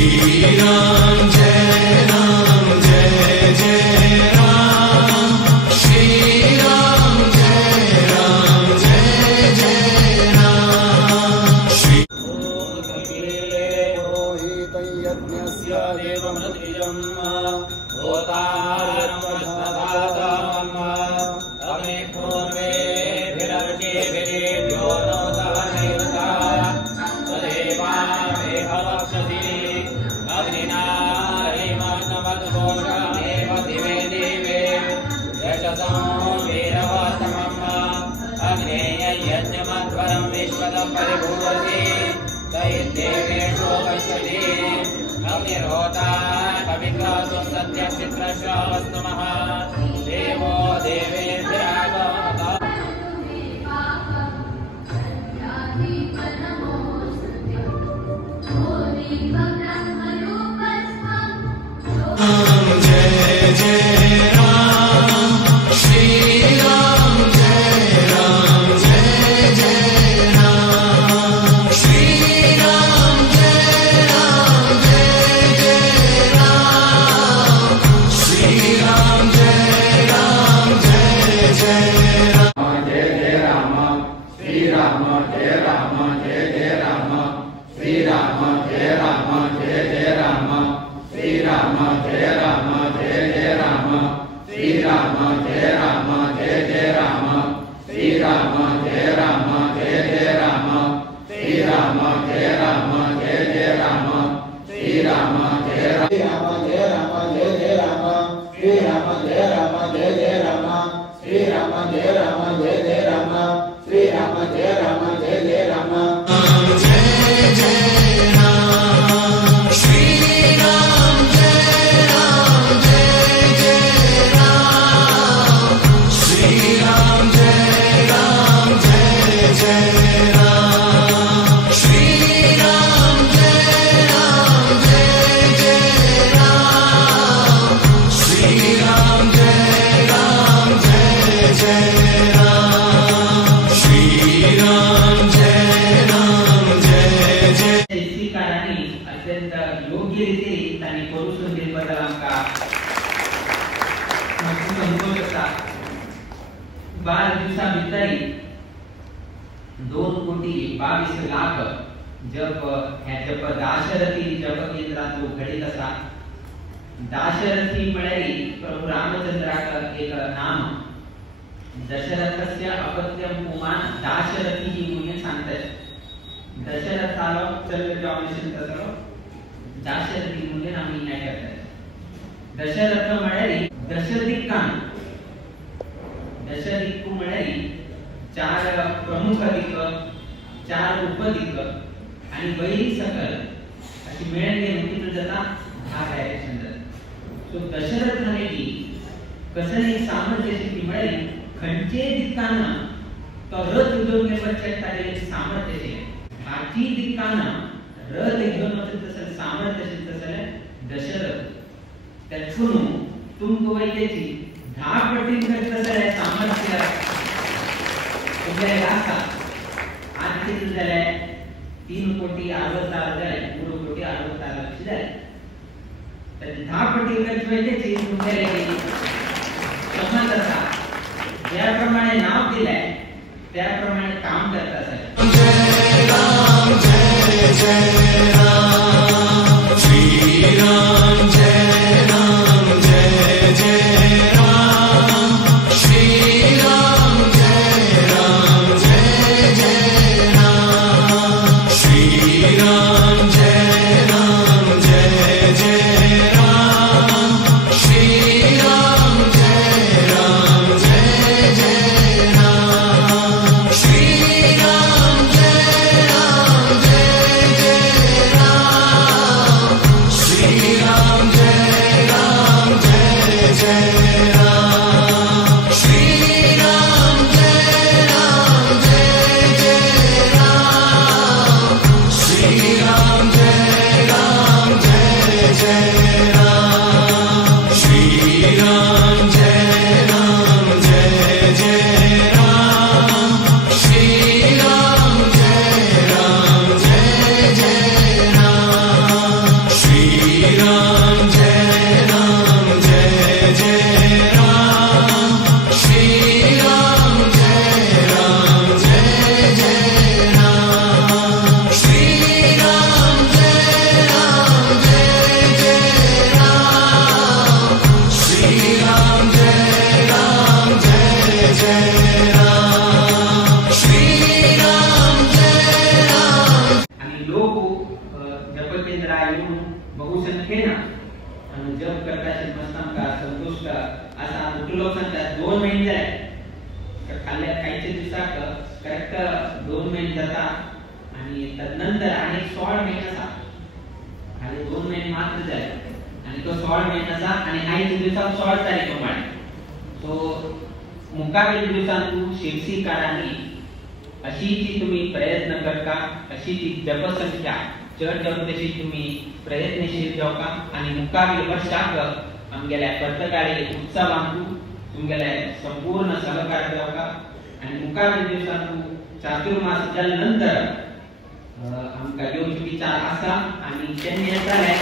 Ram एकत्र येऊन बहुसंख्येने आणि जप करताचे मस्तांका संतुष्ट असा उठलो संता 2 महिने झाले खाल्ल्या काहीच्या दिवसाक करेक्ट 2 महिने जाता आणि तदनंतर अनेक 16 महिन्याचा आणि 2 महिने मात्र झाले आणि तो 16 महिन्याचा आणि काहीच्या दिवसात 16 तारीख प्रमाणे सो मुकाबील दिवसांतू शिरसी काळानी अशी जी तुम्ही प्रयत्न करता अशी ती जपसंख्या चढ जाऊन तशी तुम्ही प्रयत्नशील जावका आणि मुकाबील वर्षाक आमगेल्या प्रत्येकाळी उत्सवांतू तुमगेल्या संपूर्ण सहकार्य जावका आणि मुकाबील दिवसांतू चातुर्मास नंतर आमका येवची विचार आसा आणि त्यांनी जाले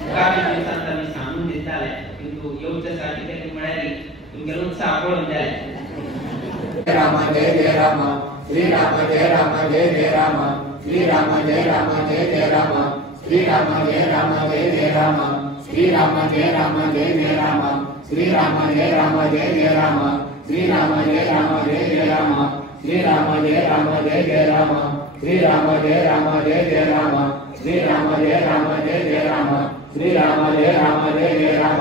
मुकाबील दिवसांत आम्ही सांगून दिताले किंतु येवच्यासाठी ते म्हणाली तुमगे उत्साह पळून जाले राम जय राम श्री राम जय राम जय राम श्री राम जय राम जय राम श्री राम जय राम जय राम श्री राम जय राम जय राम श्री राम जय राम जय राम श्री राम जय राम जय राम श्री राम जय राम जय राम श्री राम जय राम जय राम श्री राम जय राम जय राम श्री राम जय राम जय राम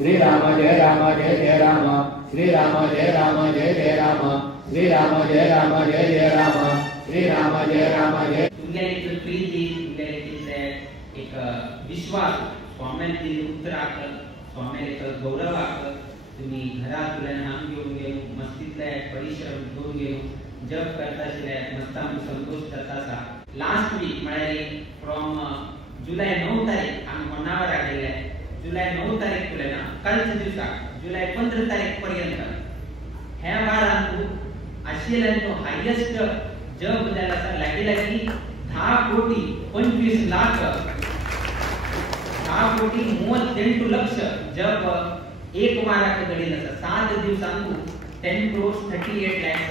श्री राम जय राम जय राम श्री राम जय राम जय राम श्री राम जय राम जय राम श्री राम जय राम जय तुमगेली प्रीती तुमगेली एक विश्वास स्वामींची उतराक स्वामींचे गौरवाक तुम्ही घरात तुला नाम घेऊन गेलो मस्तीतले परिश्रम घेऊन गेलो जप करता आशिल्ले मस्तान संतोष करता लास्ट वीक म्हळ्यार फ्रॉम जुलै 9 तारीख आमी होन्नावरा गेले जुलै 9 तारीख तुला ना कालच्या दिवसाक जुलै 15 तारीख पर्यंत ह्या वारांतू आशिल्ल्याचो हायेस्ट जप जाल्लो आसा लागीं 10 कोटी 25 लाख 10 कोटी 38 लक्ष जप एक वाराक घडील आसा 7 दिवसांतू 10 crores 38 lakhs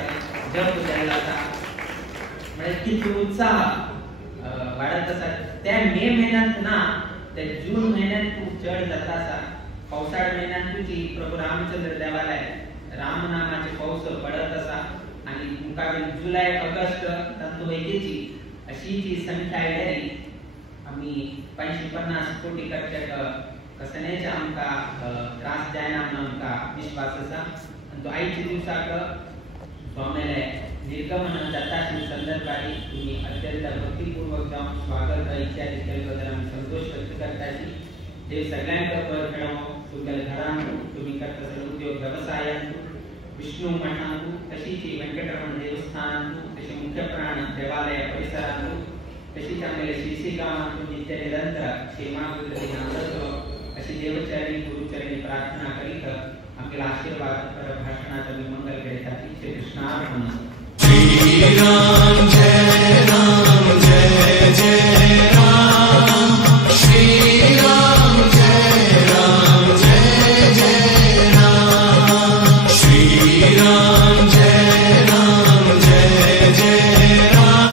जप जाल्लो आसा म्हणजे किती उत्साह वाढत आसा त्या मे महिन्यात ना त्या जून महिन्यात खूप चढ जाता आसा पावसाळ महिन्यात तुझी प्रभू रामचंद्र देवालय रामनामाचे पावस पडत आसा आणि मुखाबील जुलै ऑगस्ट तांतू एकेची अशी जी संख्या येयली आमी 550 कोटी करचेक कसनेच्या आमका त्रास जायना म्हणून आमका विश्वास आसा आणि तो आयच्या दिवसाक स्वामीले निर्गमन जाता संदर्भात तुम्ही अत्यंत भक्तिपूर्वक जाऊन स्वागत इत्यादी केल्याबद्दल आम्ही संतोष व्यक्त करताची देव सगळ्यांका बरं खेळो तुमच्या घरांत तुम्ही करता असलेले उद्योग व्यवसायांत विष्णू मठांत तशीच व्यंकटरमण देवस्थानांत तसे मुख्य प्राण देवालय परिसरांत तशीच आमच्या शिरसी गावांत नित्य निरंतर क्षेमाभिवृद्धी नांदतो अशी देवचरणी गुरुचरणी प्रार्थना करीत आपल्या आशीर्वाद भाषणाचा मी मंगल करीत श्री कृष्णार्पण श्री राम जय